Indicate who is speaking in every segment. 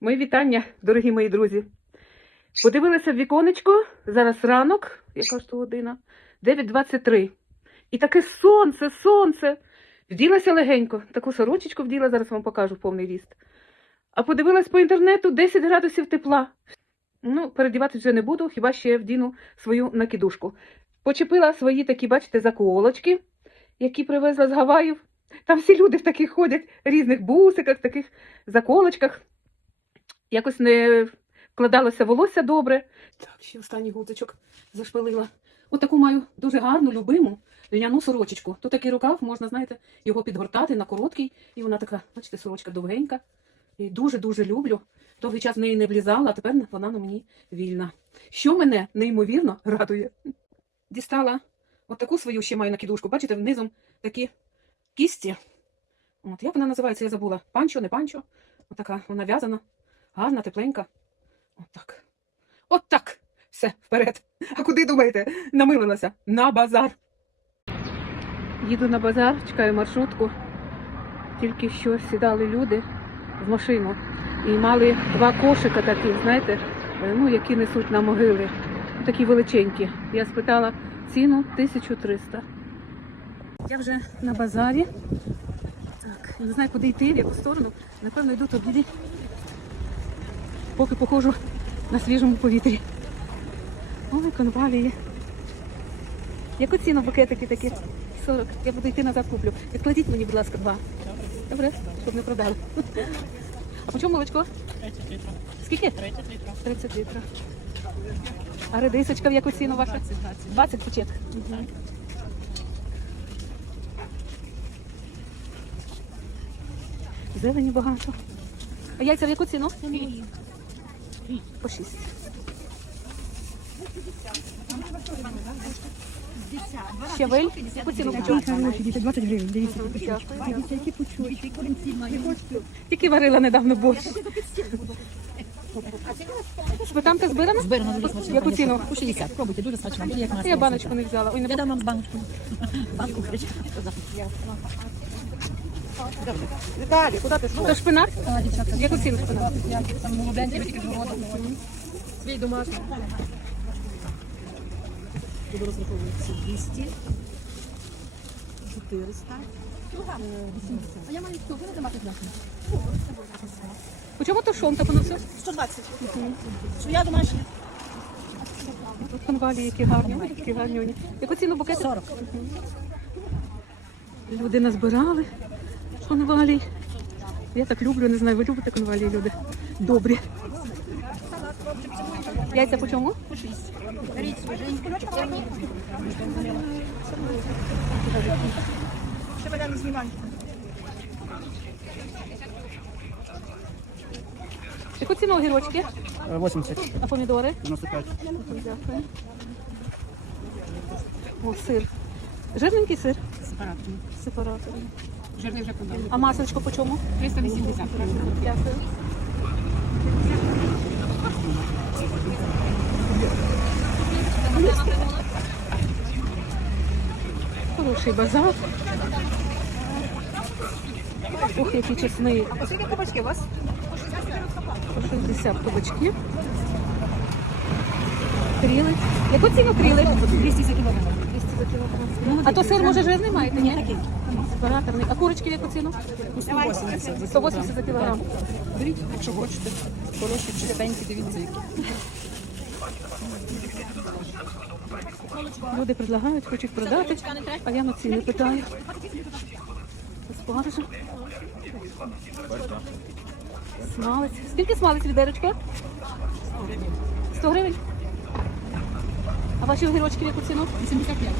Speaker 1: Мої вітання, дорогі мої друзі. Подивилася в віконечко, зараз ранок, яка ж то година, 9:23. І таке сонце. Вділася легенько, таку сорочечку вділа, зараз вам покажу в повний ріст. А подивилась по інтернету, 10 градусів тепла. Ну, передіватись вже не буду, хіба ще вдіну свою накидушку. Почепила свої такі, бачите, заколочки, які привезла з Гаваїв. Там всі люди в таких ходять, різних бусиках, таких заколочках. Якось не вкладалося волосся добре. Так, ще останній гудзичок зашпилила. Отаку маю дуже гарну, любиму льняну сорочечку. Тут такий рукав, можна, знаєте, його підгортати на короткий. І вона така, бачите, сорочка довгенька. І дуже-дуже люблю. Довгий час в неї не влізала, а тепер вона на мені вільна. Що мене неймовірно радує. Дістала отаку свою ще маю накидушку. Бачите, внизу такі кісті. От, як вона називається, я забула. Панчо, не панчо. Отака вона в'язана. Гарна, тепленька. Отак. Отак. Все, вперед. А куди, думаєте, намилилася? На базар. Їду на базар, чекаю маршрутку. Тільки що сідали люди в машину. І мали 2 кошика такі, знаєте, ну, які несуть на могили. Такі величенькі. Я спитала ціну 1300. Я вже на базарі. Так, не знаю, куди йти, в яку сторону. Напевно, йду туди. Поки походжу на свіжому повітрі. Ой, конвалії. Яку ціну букетики такі? 40. Я буду йти назад куплю. Відкладіть мені, будь ласка, 2. Добре? Щоб не продали. А по чому молочко?
Speaker 2: 30 літрів.
Speaker 1: Скільки?
Speaker 2: 30 літрів.
Speaker 1: 30 літрів. А редисочка в яку ціну ваша? 20 пучек. Угу. Зелені багато. А яйця в яку ціну? По 6. Щавель? Яку ціну пучок?
Speaker 3: 20 гривень, дивіться.
Speaker 1: Тільки варила недавно борщ. Сметанка збирана?
Speaker 2: Збирано, дуже смачно.
Speaker 1: Яку ціну?
Speaker 2: По 60. Пробуйте, дуже смачно. Буде як масло.
Speaker 1: Я баночку не взяла. Ой, не
Speaker 2: Я дам вам баночку. Банку хочу.
Speaker 1: Віталій, куди ти? Це шпинат?
Speaker 2: Так, дівчатка.
Speaker 1: Яку ціну шпинат?
Speaker 2: Там молоденькі, тільки з городу. Свій домашній. Буду розраховувати 200, 400, 80. А я маю цю, ви не дамати пляшку.
Speaker 1: У чому тушонка воно все?
Speaker 2: 120. Своя домашня.
Speaker 1: Тут конвалії, які гарні. Ой, які гарні. Яку ціну букет?
Speaker 2: 40.
Speaker 1: Люди назбирали конвалій. Я так люблю, не знаю, ви любите конвалії, люди? Добрі. Яйця по чому?
Speaker 2: По 6. Ще ведемо знімання.
Speaker 1: Яку ціну огірочки?
Speaker 3: 80,
Speaker 1: А помідори?
Speaker 3: 95.
Speaker 1: Дякую. О, сир. Жирненький сир?
Speaker 2: Сепаратно.
Speaker 1: Сепараторний.
Speaker 2: Жирний вже подали.
Speaker 1: А масличко по чому?
Speaker 2: 380.
Speaker 1: Дякую. Хороший базар. Ух, які чесні.
Speaker 2: А скільки кабачки у вас?
Speaker 1: По 60 кабачків. Кріли. Яку ціну кріли?
Speaker 2: 200 за кілограм.
Speaker 1: 200 за кілограм. А то сир, може, жирний маєте?
Speaker 2: Ні, такий.
Speaker 1: Сепараторний. А курочки в яку ціну?
Speaker 2: 180.
Speaker 1: 180 за кілограм.
Speaker 2: Беріть, якщо хочете. Хороші, чистенькі, дивіться які.
Speaker 1: Люди предлагають, хочуть продати, а я на ціни питаю. Спаржа. Смалець. Скільки смалець відерочка? 100 гривень. А ваші огірочки в яку ціну?
Speaker 2: 85.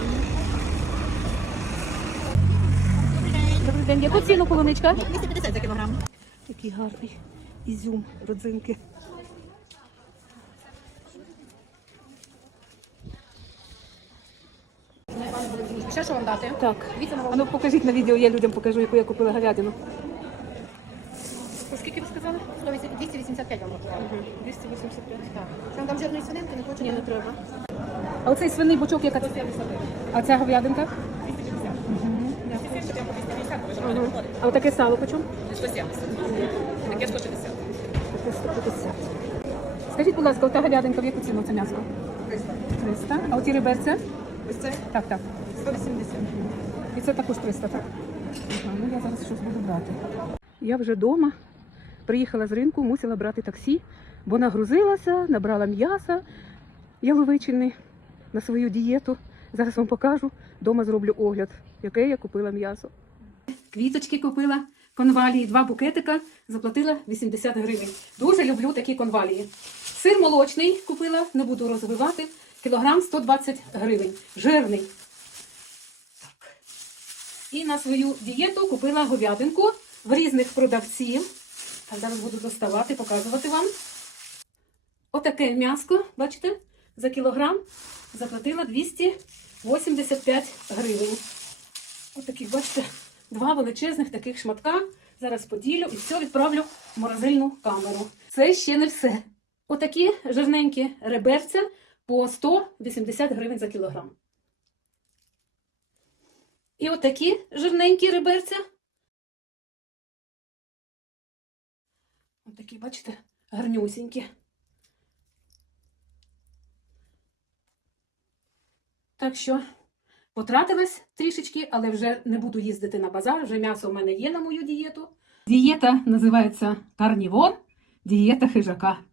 Speaker 1: Добрий день. Яку ціну полуничка?
Speaker 2: 250 за кілограм.
Speaker 1: Який гарний ізюм, родзинки.
Speaker 2: Ще що вам дати?
Speaker 1: Так, а ну покажіть на відео, я людям покажу, яку я купила говядину. Скільки ви сказали?
Speaker 2: 285 вам рахували.
Speaker 1: 285.
Speaker 2: Так. Сам там жирної свининки не хочете?
Speaker 1: Ні, не треба. А оцей свиний бочок яка? А ця говядинка? Ага. А отаке сало по чому?
Speaker 2: 170. Таке 160.
Speaker 3: 150.
Speaker 1: Скажіть, будь ласка, ота говядинка, в яку ціну це м'ясо?
Speaker 2: 300.
Speaker 1: 300. А оті реберця?
Speaker 2: Ось це
Speaker 1: Так, так.
Speaker 2: 180.
Speaker 1: І це також 300, так? Ага, ну я зараз щось буду брати. Я вже вдома. Приїхала з ринку, мусила брати таксі, бо нагрузилася, набрала м'яса яловичини на свою дієту. Зараз вам покажу. Дома зроблю огляд, яке я купила м'ясо. Квіточки купила, конвалії, 2 букетика, заплатила 80 гривень. Дуже люблю такі конвалії. Сир молочний купила, не буду розвивати, кілограм 120 гривень. Жирний. Так. І на свою дієту купила говядинку в різних продавців. Так, зараз буду доставати, показувати вам. Отаке м'яско, бачите, за кілограм заплатила 285 гривень. Отакі, бачите, 2 величезних таких шматка. Зараз поділю і все відправлю в морозильну камеру. Це ще не все. Отакі жирненькі реберця по 180 гривень за кілограм. І отакі жирненькі реберця. Отакі, бачите, гарнюсінькі. Так що потратилась трішечки, але вже не буду їздити на базар, вже м'ясо в мене є на мою дієту. Дієта називається карнівор, дієта хижака.